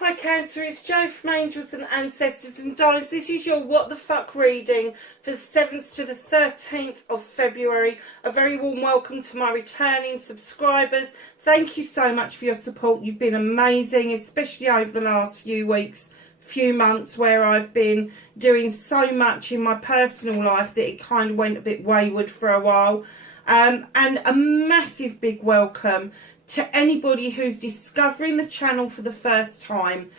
Hi Cancer, it's Jo from Angels and Ancestors, and darlings, this is your What the Fuck reading for the 7th to the 13th of February. A very warm welcome to my returning subscribers. Thank you so much for your support. You've been amazing, especially over the last few weeks, few months, where I've been doing so much in my personal life that it kind of went a bit wayward for a while. And a massive big welcome to anybody who's discovering the channel for the first time.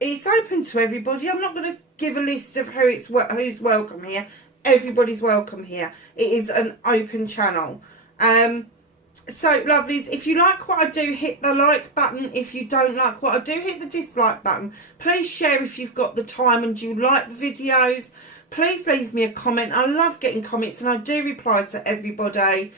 It's open to everybody. I'm not going to give a list of who's welcome here. Everybody's welcome here. It is an open channel. So lovelies, if you like what I do, hit the like button. If you don't like what I do, hit the dislike button. Please share if you've got the time and you like the videos. Please leave me a comment. I love getting comments and I do reply to everybody.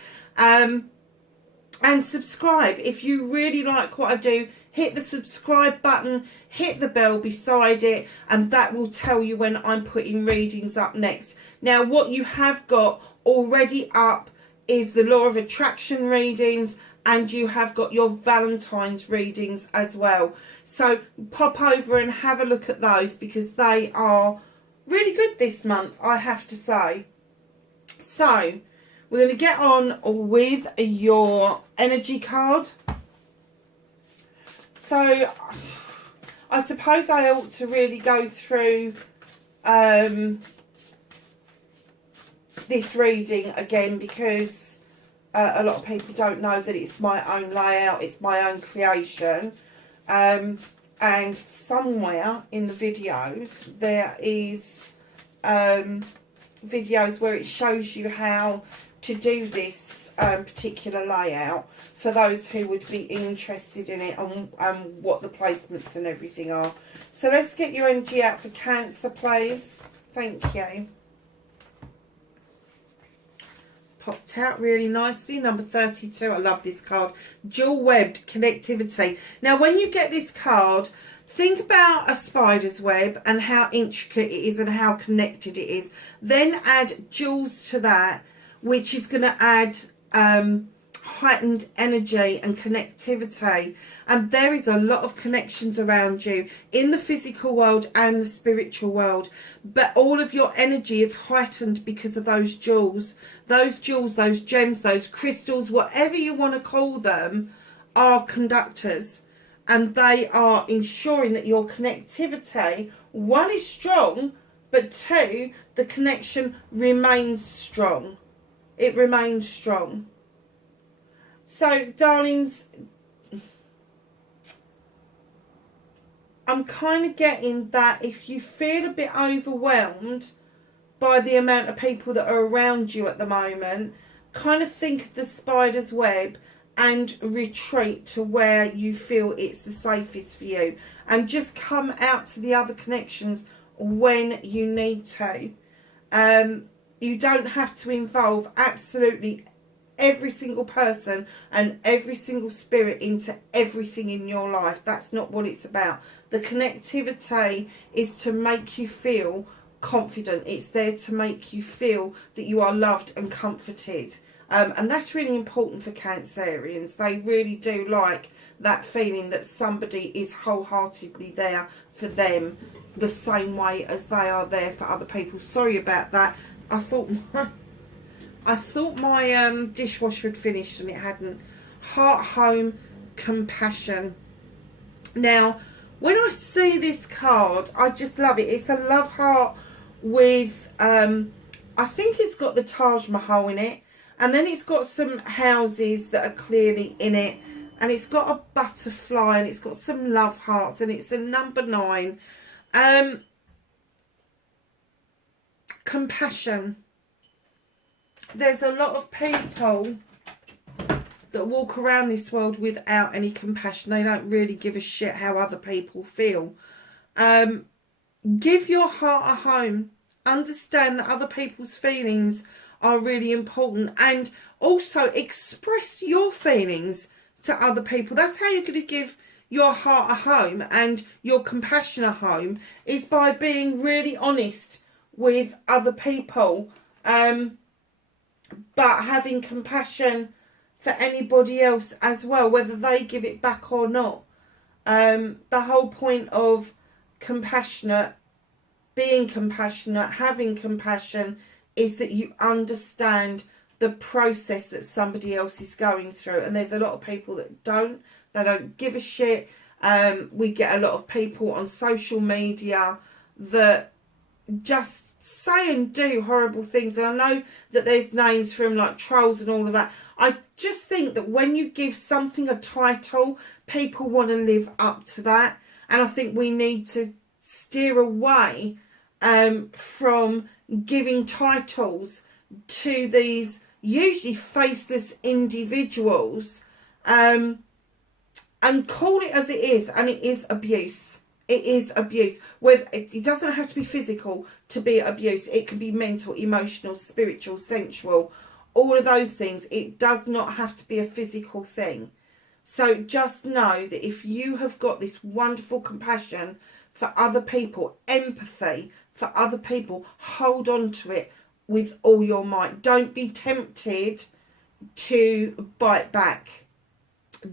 And subscribe if you really like what I do. Hit the subscribe button, hit the bell beside it, and that will tell you when I'm putting readings up next. Now, what you have got already up is the Law of Attraction readings, and you have got your Valentine's readings as well. So pop over and have a look at those, because they are really good this month, I have to say. So we're going to get on with your energy card. So I suppose I ought to really go through this reading again, because a lot of people don't know that it's my own layout, it's my own creation. And somewhere in the videos there is videos where it shows you how to do this particular layout for those who would be interested in it, and what the placements and everything are. So let's get your energy out for Cancer, please. Thank you. Popped out really nicely. Number 32. I love this card. Dual webbed connectivity. Now, when you get this card, think about a spider's web and how intricate it is and how connected it is. Then add jewels to that, which is going to add heightened energy and connectivity. And there is a lot of connections around you in the physical world and the spiritual world. But all of your energy is heightened because of those jewels. Those jewels, those gems, those crystals, whatever you want to call them, are conductors. And they are ensuring that your connectivity, one, is strong, but two, the connection remains strong. It remains strong. So, darlings, I'm kind of getting that if you feel a bit overwhelmed by the amount of people that are around you at the moment, kind of think of the spider's web and retreat to where you feel it's the safest for you, and just come out to the other connections when you need to. You don't have to involve absolutely every single person and every single spirit into everything in your life. That's not what it's about. The connectivity is to make you feel confident. It's there to make you feel that you are loved and comforted. And that's really important for Cancerians. They really do like that feeling that somebody is wholeheartedly there for them, the same way as they are there for other people. Sorry about that. I thought my dishwasher had finished and it hadn't. Heart, home, compassion. Now, when I see this card, I just love it. It's a love heart with, I think it's got the Taj Mahal in it. And then it's got some houses that are clearly in it. And it's got a butterfly and it's got some love hearts. And it's a number 9. Compassion. There's a lot of people that walk around this world without any compassion. They don't really give a shit how other people feel. Give your heart a home. Understand that other people's feelings are really important, and also express your feelings to other people. That's how you're going to give your heart a home and your compassion a home, is by being really honest with other people, but having compassion for anybody else as well, whether they give it back or not. The whole point of compassionate, being compassionate, having compassion, is that you understand the process that somebody else is going through. And there's a lot of people that don't. They don't give a shit. We get a lot of people on social media that just say and do horrible things. And I know that there's names from like trolls and all of that. I just think that when you give something a title, people want to live up to that. And I think we need to steer away from giving titles to these usually faceless individuals, and call it as it is. And it is abuse. It is abuse. It doesn't have to be physical to be abuse. It can be mental, emotional, spiritual, sensual, all of those things. It does not have to be a physical thing. So just know that if you have got this wonderful compassion for other people, empathy for other people, hold on to it with all your might. Don't be tempted to bite back.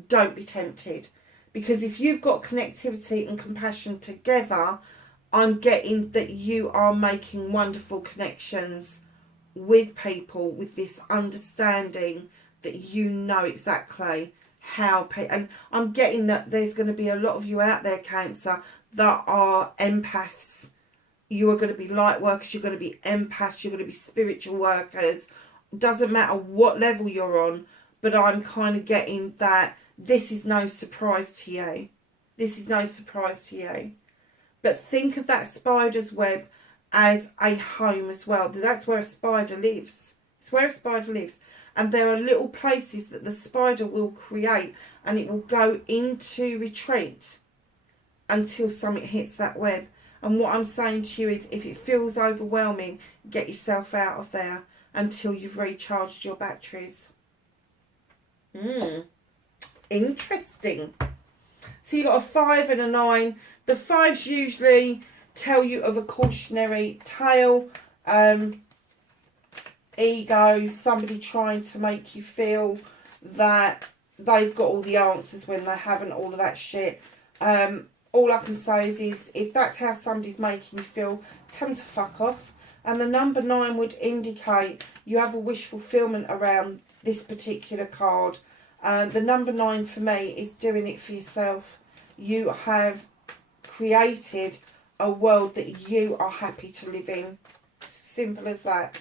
Don't be tempted. Because if you've got connectivity and compassion together, I'm getting that you are making wonderful connections with people with this understanding that you know exactly how. And I'm getting that there's going to be a lot of you out there, Cancer, that are empaths. You are going to be light workers. You're going to be empaths. You're going to be spiritual workers. Doesn't matter what level you're on, but I'm kind of getting that this is no surprise to you. This is no surprise to you. But think of that spider's web as a home as well. That's where a spider lives. It's where a spider lives. And there are little places that the spider will create, and it will go into retreat until something hits that web. And what I'm saying to you is, if it feels overwhelming, get yourself out of there until you've recharged your batteries. Interesting. So you got a 5 and a 9. The 5s usually tell you of a cautionary tale. Ego, somebody trying to make you feel that they've got all the answers when they haven't, all of that shit. All I can say is if that's how somebody's making you feel, tell them to fuck off. And the number 9 would indicate you have a wish fulfillment around this particular card. The number 9 for me is doing it for yourself. You have created a world that you are happy to live in. Simple as that.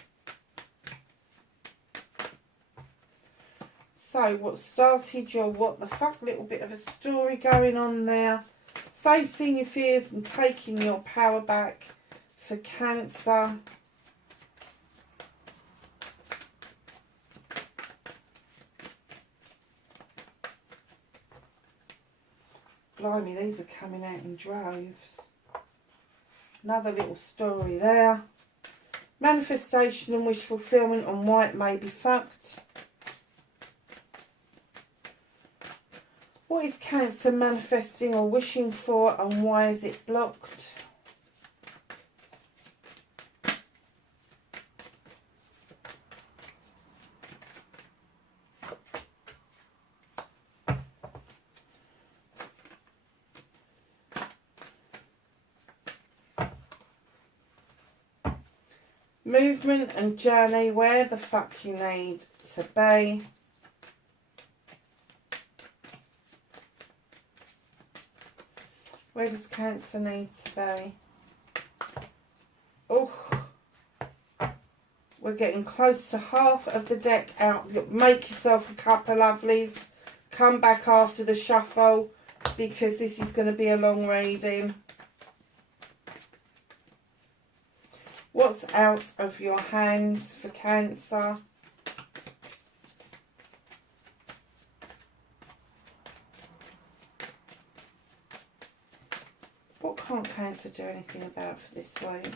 So what started your what the fuck, little bit of a story going on there. Facing your fears and taking your power back for Cancer. Blimey, these are coming out in droves. Another little story there. Manifestation and wish fulfillment on white may be fucked. What is Cancer manifesting or wishing for, and why is it blocked? Movement and journey, where the fuck you need to be. Where does Cancer need to be? Oh, we're getting close to half of the deck out. Look, make yourself a cup of lovelies. Come back after the shuffle, because this is going to be a long reading. What's out of your hands for Cancer? What can't Cancer do anything about for this week?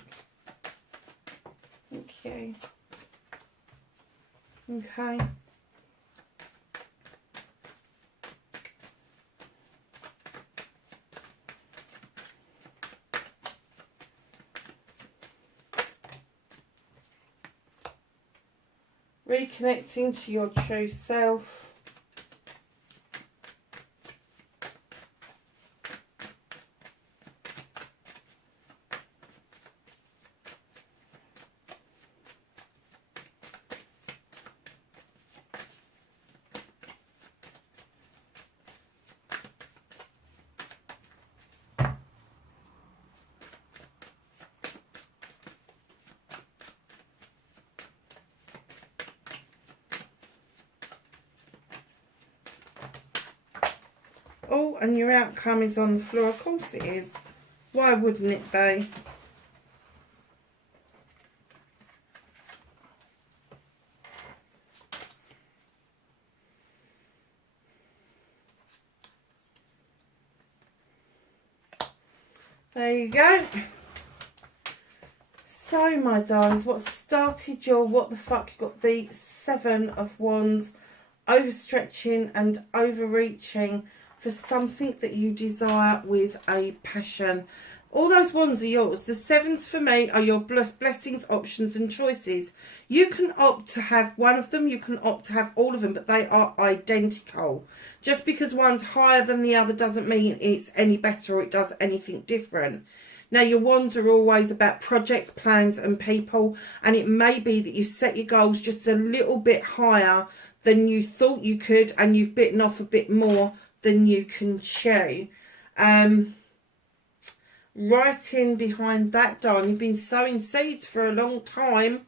Thank you. Okay. Reconnecting to your true self. Oh, and your outcome is on the floor. Of course it is. Why wouldn't it be? There you go. So, my darlings, what started your what the fuck? You got the Seven of Wands, overstretching and overreaching for something that you desire with a passion. All those wands are yours. The sevens for me are your blessings, options and choices. You can opt to have one of them, you can opt to have all of them, but they are identical. Just because one's higher than the other doesn't mean it's any better or it does anything different. Now, your wands are always about projects, plans and people, and it may be that you set your goals just a little bit higher than you thought you could, and you've bitten off a bit more than you can chew. Right in behind that, darling, you've been sowing seeds for a long time,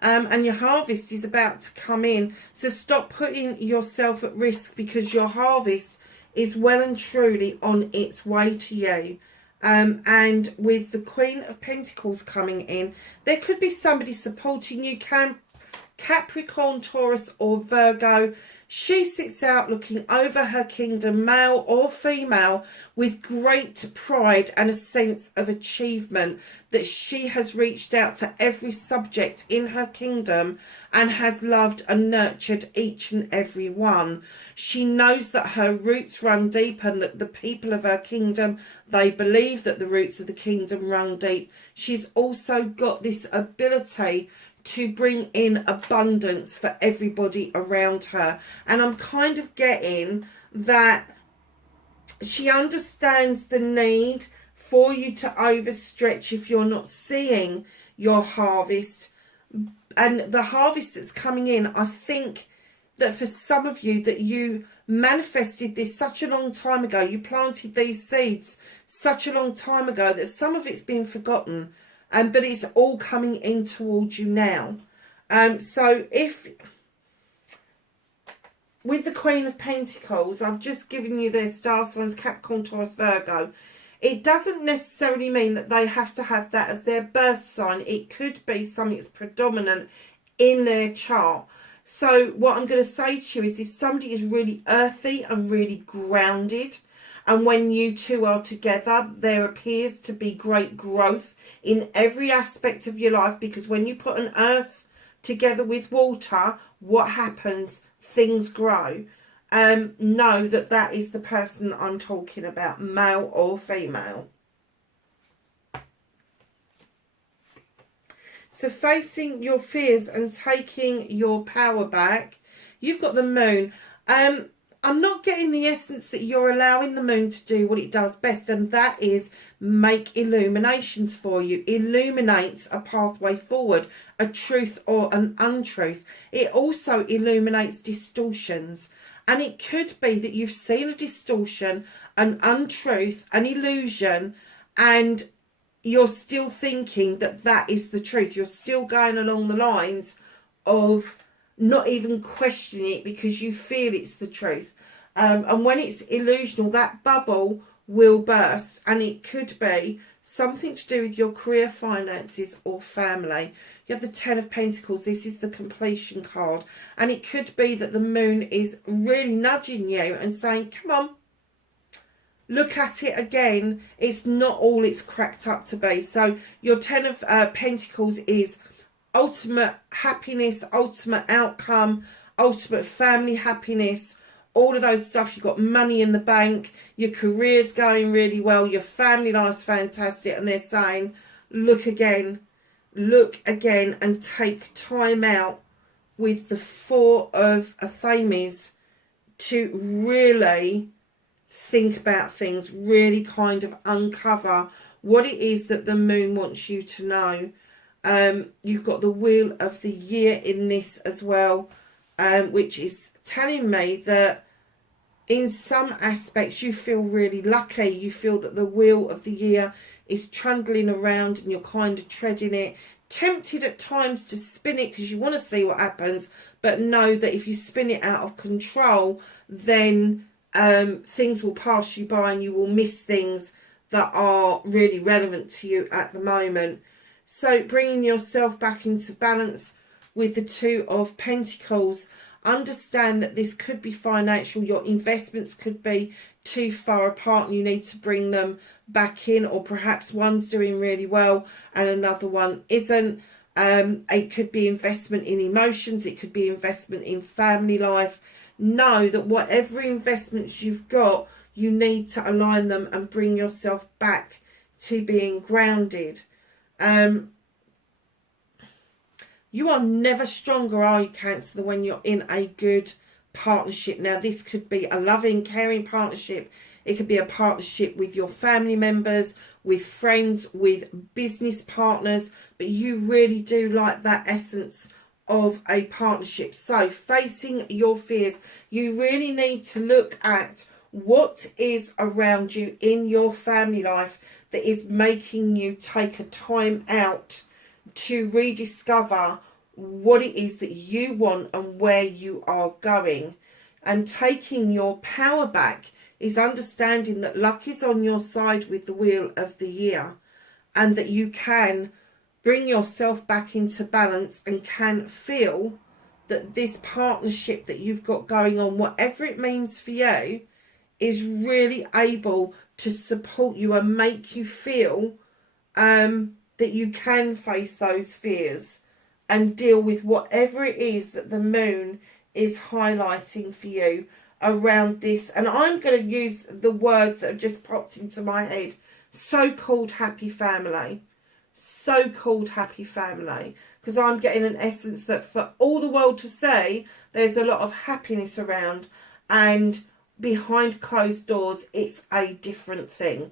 and your harvest is about to come in. So stop putting yourself at risk, because your harvest is well and truly on its way to you. And with the Queen of Pentacles coming in, there could be somebody supporting you, Capricorn, Taurus or Virgo. She sits out looking over her kingdom, male or female, with great pride and a sense of achievement, that she has reached out to every subject in her kingdom and has loved and nurtured each and every one. She knows that her roots run deep, and that the people of her kingdom, they believe that the roots of the kingdom run deep. She's also got this ability to bring in abundance for everybody around her. And I'm kind of getting that she understands the need for you to overstretch if you're not seeing your harvest. And the harvest that's coming in, I think that for some of you, that you manifested this such a long time ago, you planted these seeds such a long time ago, that some of it's been forgotten. But it's all coming in towards you now. So if, with the Queen of Pentacles, I've just given you their star signs, Capricorn, Taurus, Virgo. It doesn't necessarily mean that they have to have that as their birth sign. It could be something that's predominant in their chart. So what I'm going to say to you is, if somebody is really earthy and really grounded, and when you two are together, there appears to be great growth in every aspect of your life, because when you put an earth together with water, what happens? Things grow. Know that that is the person that I'm talking about, male or female. So facing your fears and taking your power back, you've got the moon. I'm not getting the essence that you're allowing the moon to do what it does best, and that is make illuminations for you. Illuminates a pathway forward, a truth or an untruth. It also illuminates distortions, and it could be that you've seen a distortion, an untruth, an illusion, and you're still thinking that that is the truth. You're still going along the lines of not even questioning it because you feel it's the truth. And when it's illusional, that bubble will burst, and it could be something to do with your career, finances or family. You have the Ten of Pentacles. This is the completion card, and it could be that the moon is really nudging you and saying, come on, look at it again. It's not all it's cracked up to be. So your Ten of Pentacles is ultimate happiness, ultimate outcome, ultimate family happiness, all of those stuff. You've got money in the bank, your career's going really well, your family life's fantastic, and they're saying, look again and take time out with the Four of Athames to really think about things, really kind of uncover what it is that the moon wants you to know. You've got the Wheel of the Year in this as well, which is telling me that in some aspects you feel really lucky. You feel that the Wheel of the Year is trundling around and you're kind of treading it, tempted at times to spin it because you want to see what happens, but know that if you spin it out of control, then things will pass you by and you will miss things that are really relevant to you at the moment. So bringing yourself back into balance with the Two of Pentacles. Understand that this could be financial. Your investments could be too far apart and you need to bring them back in, or perhaps one's doing really well and another one isn't. It could be investment in emotions. It could be investment in family life. Know that whatever investments you've got, you need to align them and bring yourself back to being grounded. You are never stronger, are you, Cancer, than when you're in a good partnership. Now, this could be a loving, caring partnership. It could be a partnership with your family members, with friends, with business partners. But you really do like that essence of a partnership. So, facing your fears, you really need to look at what is around you in your family life that is making you take a time out to rediscover what it is that you want and where you are going. And taking your power back is understanding that luck is on your side with the Wheel of the Year, and that you can bring yourself back into balance and can feel that this partnership that you've got going on, whatever it means for you, is really able to support you and make you feel that you can face those fears and deal with whatever it is that the moon is highlighting for you around this. And I'm going to use the words that have just popped into my head. So-called happy family. So-called happy family. Because I'm getting an essence that for all the world to say, there's a lot of happiness around. And behind closed doors, it's a different thing.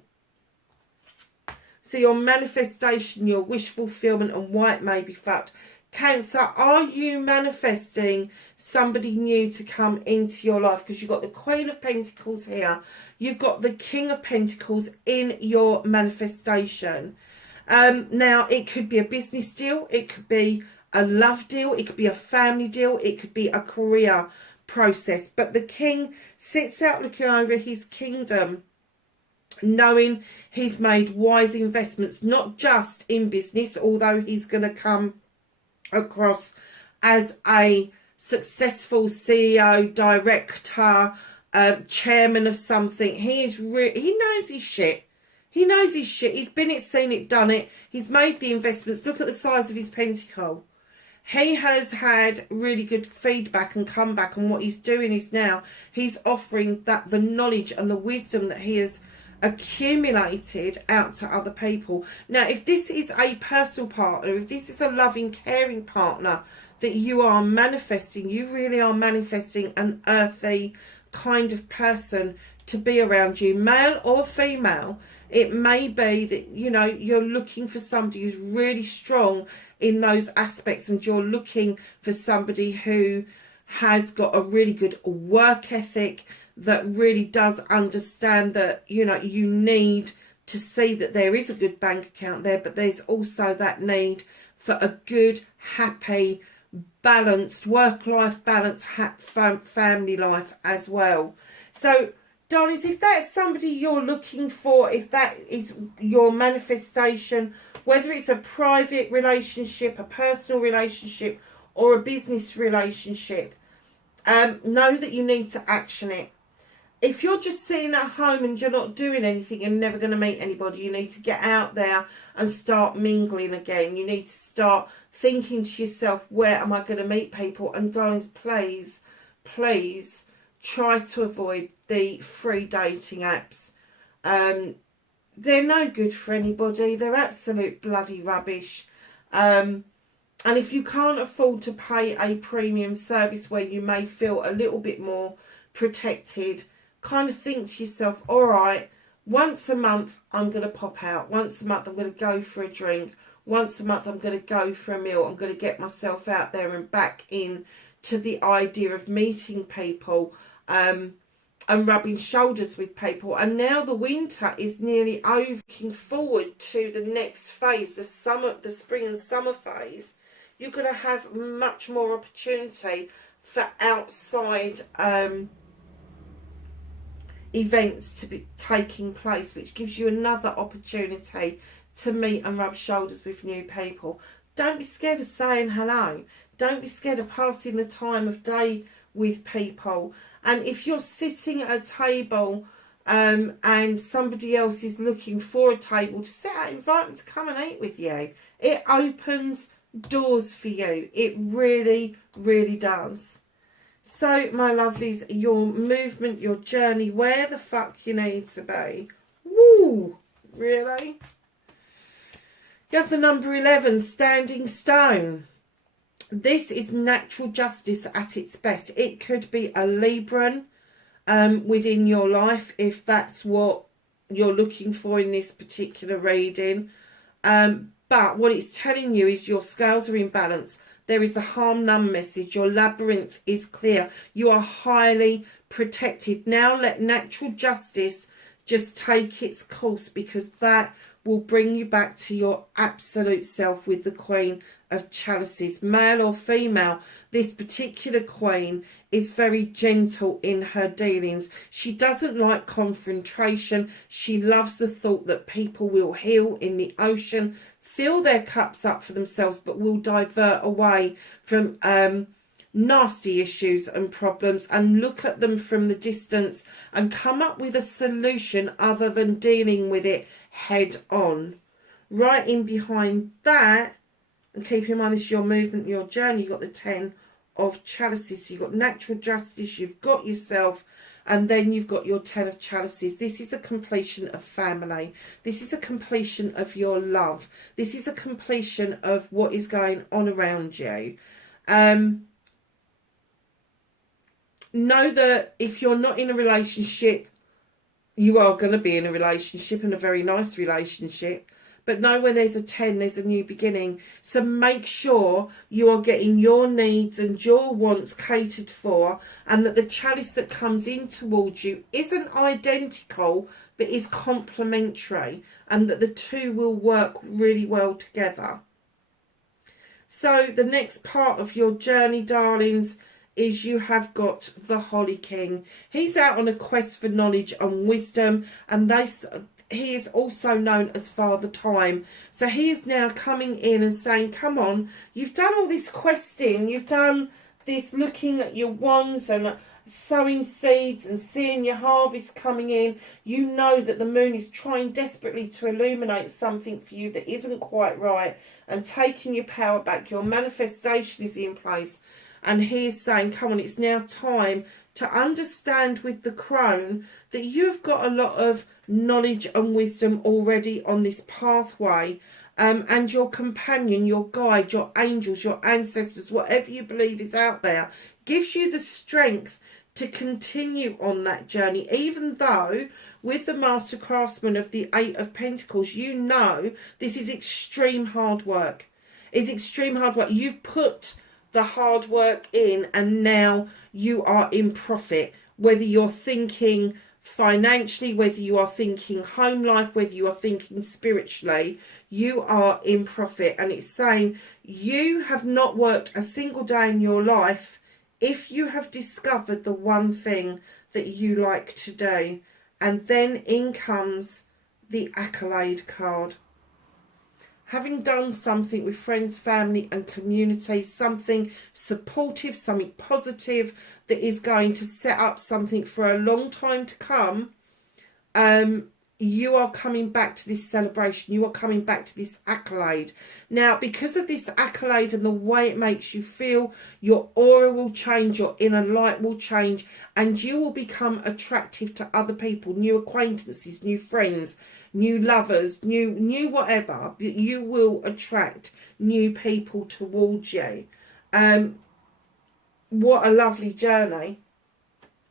So your manifestation, your wish fulfillment, and why it may be fact. Cancer, are you manifesting somebody new to come into your life? Because you've got the Queen of Pentacles here. You've got the King of Pentacles in your manifestation. Now, it could be a business deal. It could be a love deal. It could be a family deal. It could be a career process. But the King sits out looking over his kingdom, knowing he's made wise investments, not just in business, although he's going to come across as a successful CEO, director, chairman of something. He knows his shit. He knows his shit. He's been it, seen it, done it. He's made the investments. Look at the size of his pentacle. He has had really good feedback and comeback, and what he's doing is now he's offering that the knowledge and the wisdom that he has accumulated out to other people. Now, if this is a personal partner, if this is a loving, caring partner that you are manifesting, you really are manifesting an earthy kind of person to be around you, male or female. It may be that, you know, you're looking for somebody who's really strong in those aspects, and you're looking for somebody who has got a really good work ethic, that really does understand that, you know, you need to see that there is a good bank account there, but there's also that need for a good, happy, balanced work-life balance, family life as well. So, darlings, if that's somebody you're looking for, if that is your manifestation, whether it's a private relationship, a personal relationship, or a business relationship, know that you need to action it. If you're just sitting at home and you're not doing anything, you're never going to meet anybody. You need to get out there and start mingling again. You need to start thinking to yourself, where am I going to meet people? And darlings, please, please try to avoid the free dating apps. They're no good for anybody. They're absolute bloody rubbish. And if you can't afford to pay a premium service where you may feel a little bit more protected, kind of think to yourself, all right, once a month I'm going to pop out. Once a month I'm going to go for a drink. Once a month I'm going to go for a meal. I'm going to get myself out there and back in to the idea of meeting people and rubbing shoulders with people. And now the winter is nearly over. Looking forward to the next phase, the summer, the spring and summer phase. You're going to have much more opportunity for outside events to be taking place, which gives you another opportunity to meet and rub shoulders with new people. Don't be scared of saying hello. Don't be scared of passing the time of day with people. And if you're sitting at a table and somebody else is looking for a table to sit at, invite them to come and eat with you. It opens doors for you. It really, really does. So, my lovelies, your movement, your journey, where the fuck you need to be. Woo! Really? You have the number 11, Standing Stone. This is natural justice at its best. It could be a Libran within your life, if that's what you're looking for in this particular reading. But what it's telling you is your scales are in balance. There is the harm none message. Your labyrinth is clear. You are highly protected. Now let natural justice just take its course, because that will bring you back to your absolute self with the Queen of Chalices. Male or female, this particular Queen is very gentle in her dealings. She doesn't like confrontation. She loves the thought that people will heal in the ocean, fill their cups up for themselves, but will divert away from nasty issues and problems and look at them from the distance and come up with a solution other than dealing with it head on. Right in behind that, and keep in mind this is your movement, your journey, you've got the 10 of Chalices. So you've got natural justice, you've got yourself, and then you've got your 10 of Chalices. This is a completion of family. This is a completion of your love. This is a completion of what is going on around you. Know that if you're not in a relationship, you are going to be in a relationship, and a very nice relationship. But know when there's a 10, there's a new beginning. So make sure you are getting your needs and your wants catered for, and that the chalice that comes in towards you isn't identical, but is complementary, and that the two will work really well together. So the next part of your journey, darlings, is you have got the Holly King. He's out on a quest for knowledge and wisdom, and he is also known as Father Time. So he is now coming in and saying, come on, you've done all this questing, you've done this looking at your wands and sowing seeds and seeing your harvest coming in. You know that the moon is trying desperately to illuminate something for you that isn't quite right, and taking your power back. Your manifestation is in place. And he is saying, come on, it's now time to understand with the crone that you've got a lot of knowledge and wisdom already on this pathway. And your companion, your guide, your angels, your ancestors, whatever you believe is out there, gives you the strength to continue on that journey. Even though with the Master Craftsman of the 8 of Pentacles, you know this is extreme hard work. It's extreme hard work. You've put the hard work in, and now you are in profit. Whether you're thinking financially, whether you are thinking home life, whether you are thinking spiritually, you are in profit. And it's saying you have not worked a single day in your life if you have discovered the one thing that you like to do. And then in comes the accolade card. Having done something with friends, family and community, something supportive, something positive that is going to set up something for a long time to come, you are coming back to this celebration. You are coming back to this accolade. Now, because of this accolade and the way it makes you feel, your aura will change, your inner light will change, and you will become attractive to other people, new acquaintances, new friends, new lovers, new whatever. You will attract new people towards you. What a lovely journey.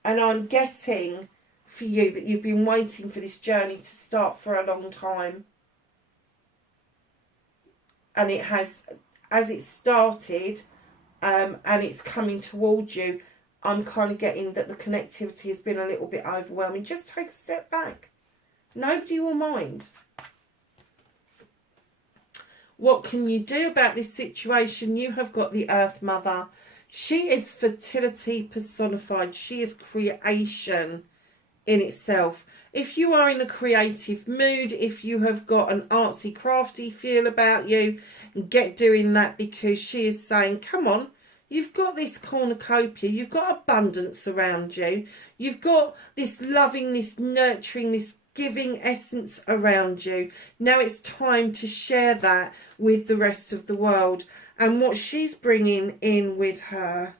And I'm getting for you that you've been waiting for this journey to start for a long time. And it has, as it started, and it's coming towards you, I'm kind of getting that the connectivity has been a little bit overwhelming. Just take a step back. Nobody will mind. What can you do about this situation? You have got the Earth Mother. She is fertility personified. She is creation in itself. If you are in a creative mood, if you have got an artsy crafty feel about you, get doing that, because she is saying, come on, you've got this cornucopia, you've got abundance around you, you've got this loving, this nurturing, this giving essence around you. Now it's time to share that with the rest of the world. And what she's bringing in with her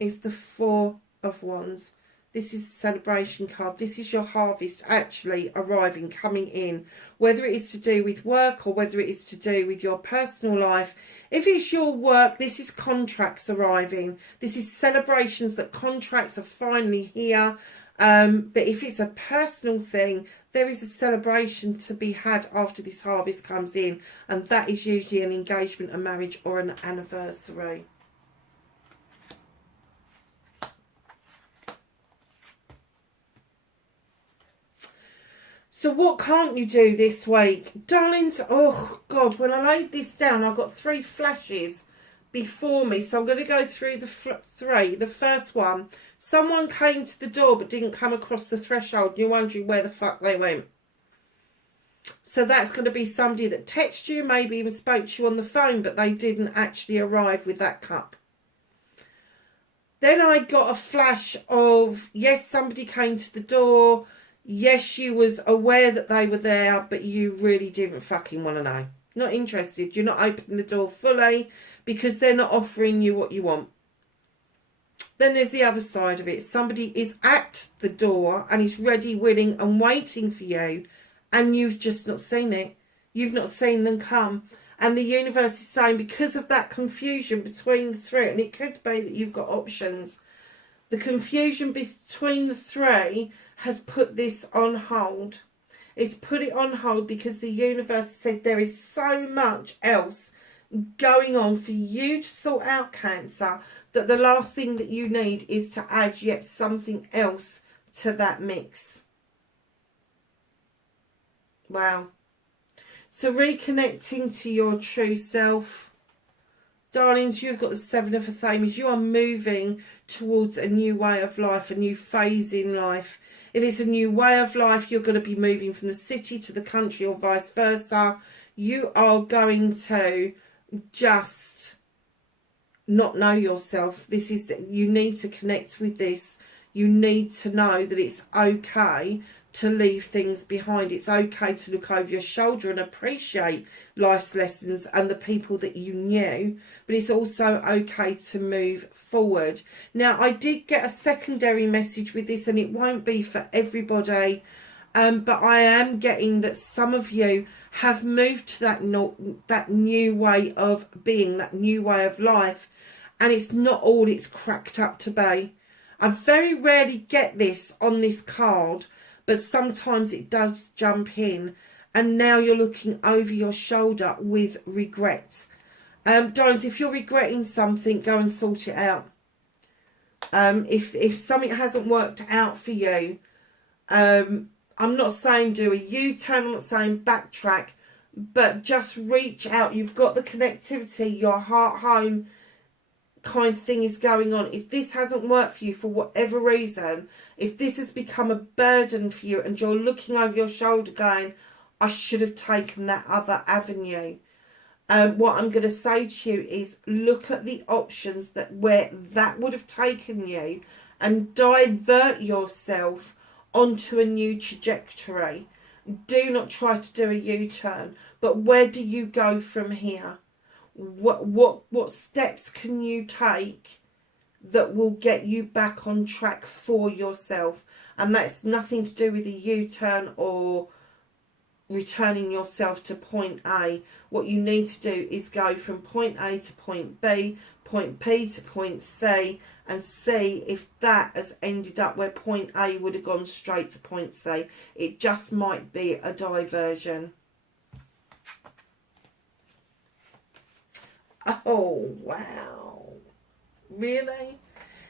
is the Four of Wands. This is a celebration card. This is your harvest actually arriving, coming in, whether it is to do with work or whether it is to do with your personal life. If it's your work, this is contracts arriving. This is celebrations that contracts are finally here. But if it's a personal thing, there is a celebration to be had after this harvest comes in. And that is usually an engagement, a marriage or an anniversary. So what can't you do this week? Darlings, oh God, when I laid this down, I got 3 flashes before me. So I'm going to go through the 3. The first one, someone came to the door but didn't come across the threshold. You're wondering where the fuck they went. So that's going to be somebody that texted you, maybe even spoke to you on the phone, but they didn't actually arrive with that cup. Then I got a flash of, yes, somebody came to the door. Yes, you was aware that they were there, but you really didn't fucking want to know. Not interested. You're not opening the door fully because they're not offering you what you want. Then there's the other side of it. Somebody is at the door and is ready, willing and waiting for you, and you've just not seen it. You've not seen them come. And the universe is saying, because of that confusion between the 3, and it could be that you've got options, the confusion between the 3 has put this on hold. It's put it on hold because the universe said there is so much else going on for you to sort out, Cancer, that the last thing that you need is to add yet something else to that mix. Wow. So reconnecting to your true self. Darlings, you've got the 7 of Athames. You are moving towards a new way of life, a new phase in life. If it's a new way of life, you're going to be moving from the city to the country or vice versa. You are going to just not know yourself. This is that you need to connect with this. You need to know that it's okay to leave things behind. It's okay to look over your shoulder and appreciate life's lessons and the people that you knew, but it's also okay to move forward. Now, I did get a secondary message with this, and it won't be for everybody, but I am getting that some of you have moved to that new way of being, that new way of life, and it's not all it's cracked up to be. I very rarely get this on this card, but sometimes it does jump in, and now you're looking over your shoulder with regret. Darlings, if you're regretting something, go and sort it out. If something hasn't worked out for you, I'm not saying do a U-turn, I'm not saying backtrack, but just reach out. You've got the connectivity, your heart home kind of thing is going on. If this hasn't worked for you for whatever reason, if this has become a burden for you and you're looking over your shoulder going, I should have taken that other avenue, what I'm going to say to you is look at the options that where that would have taken you and divert yourself onto a new trajectory. Do not try to do a U-turn, but where do you go from here? What steps can you take that will get you back on track for yourself? And that's nothing to do with a U-turn or returning yourself to point A. What you need to do is go from point A to point B, point B to point C, and see if that has ended up where point A would have gone straight to point C. It just might be a diversion. Oh, wow. Really?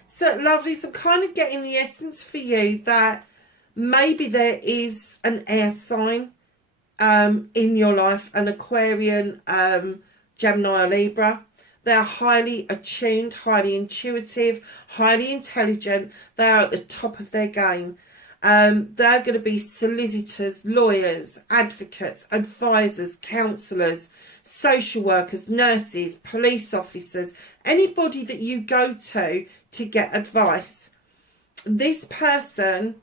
So, lovely. So, I'm kind of getting the essence for you that maybe there is an air sign in your life, an Aquarian, Gemini or Libra. They are highly attuned, highly intuitive, highly intelligent. They are at the top of their game. They're going to be solicitors, lawyers, advocates, advisors, counsellors, social workers, nurses, police officers, anybody that you go to get advice. This person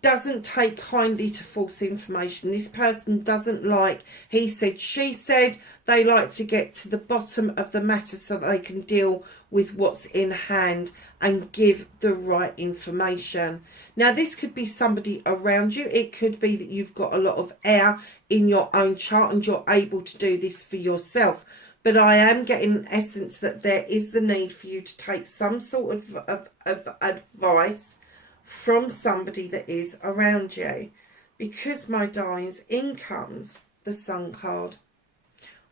doesn't take kindly to false information. This person doesn't like he said, she said. They like to get to the bottom of the matter so that they can deal with what's in hand and give the right information. Now, this could be somebody around you. It could be that you've got a lot of air in your own chart and you're able to do this for yourself. But I am getting an essence that there is the need for you to take some sort of advice from somebody that is around you. Because, my darlings, in comes the Sun card.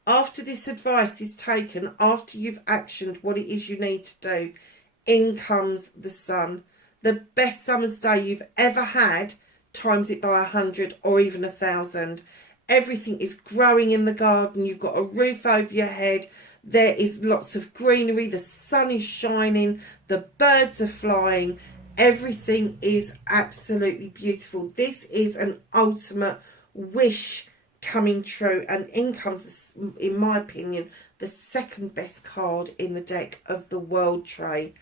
After this advice is taken, after you've actioned what it is you need to do, in comes the Sun. The best summer's day you've ever had, times it by 100 or even 1,000. Everything is growing in the garden. You've got a roof over your head. There is lots of greenery. The sun is shining. The birds are flying. Everything is absolutely beautiful. This is an ultimate wish coming true. And in comes, in my opinion, the second best card in the deck of the World Tree.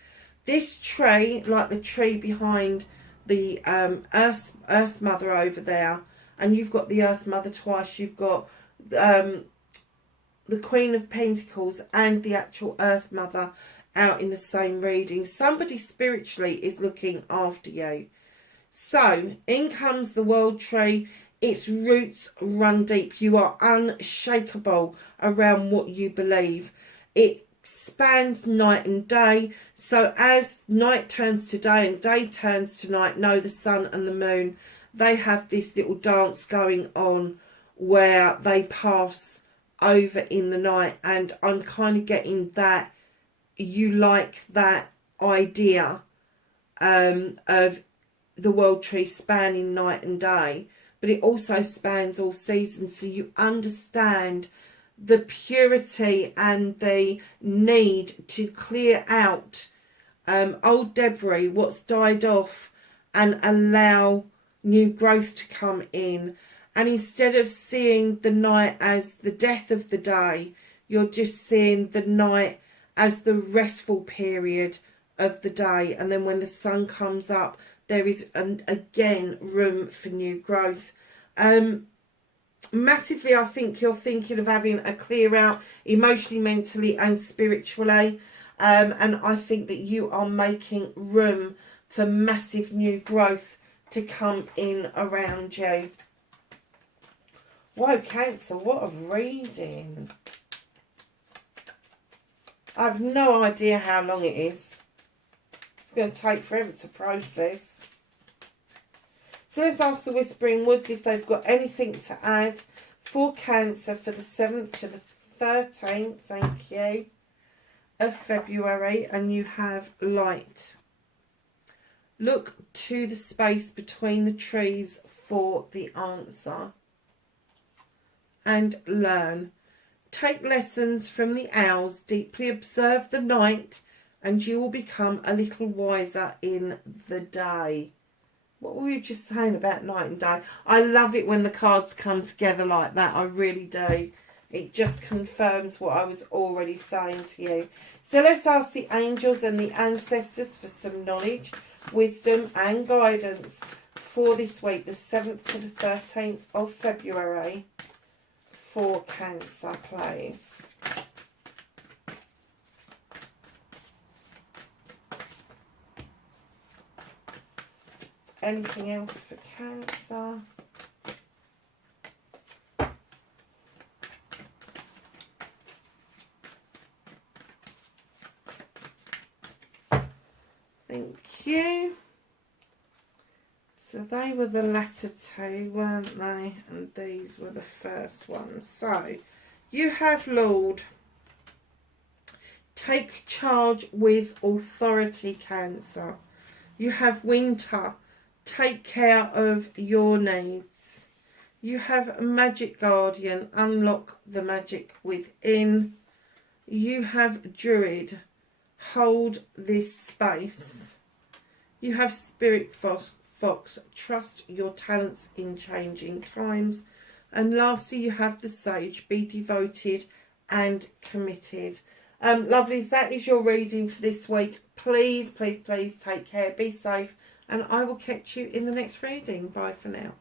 This tree, like the tree behind the Earth Mother over there, and you've got the Earth Mother twice, you've got the Queen of Pentacles and the actual Earth Mother out in the same reading. Somebody spiritually is looking after you. So, in comes the World Tree. Its roots run deep. You are unshakable around what you believe. It spans night and day. So as night turns to day and day turns to night, know the sun and the moon, they have this little dance going on where they pass over in the night. And I'm kind of getting that you like that idea of the World Tree spanning night and day, but it also spans all seasons, so you understand the purity and the need to clear out old debris, what's died off, and allow new growth to come in. And instead of seeing the night as the death of the day, you're just seeing the night as the restful period of the day. And then when the sun comes up, there is again room for new growth. Massively, I think you're thinking of having a clear out emotionally, mentally and spiritually. And I think that you are making room for massive new growth to come in around you. Whoa, Cancer, what a reading. I have no idea how long it is. It's going to take forever to process. So let's ask the Whispering Woods if they've got anything to add for Cancer for the 7th to the 13th, thank you, of February. And you have light. Look to the space between the trees for the answer. And learn. Take lessons from the owls, deeply observe the night, and you will become a little wiser in the day. What were you just saying about night and day? I love it when the cards come together like that. I really do. It just confirms what I was already saying to you. So let's ask the angels and the ancestors for some knowledge, wisdom and guidance for this week, the 7th to the 13th of February. For Cancer, please. Anything else for Cancer? Thank you. So they were the latter two, weren't they? And these were the first ones. So you have Lord. Take charge with authority, Cancer. You have Winter. Take care of your needs. You have Magic Guardian. Unlock the magic within. You have Druid. Hold this space. You have Spirit Fox, trust your talents in changing times. And lastly, you have the Sage, be devoted and committed. Lovelies, that is your reading for this week. Please, please, please take care, be safe, and I will catch you in the next reading. Bye for now.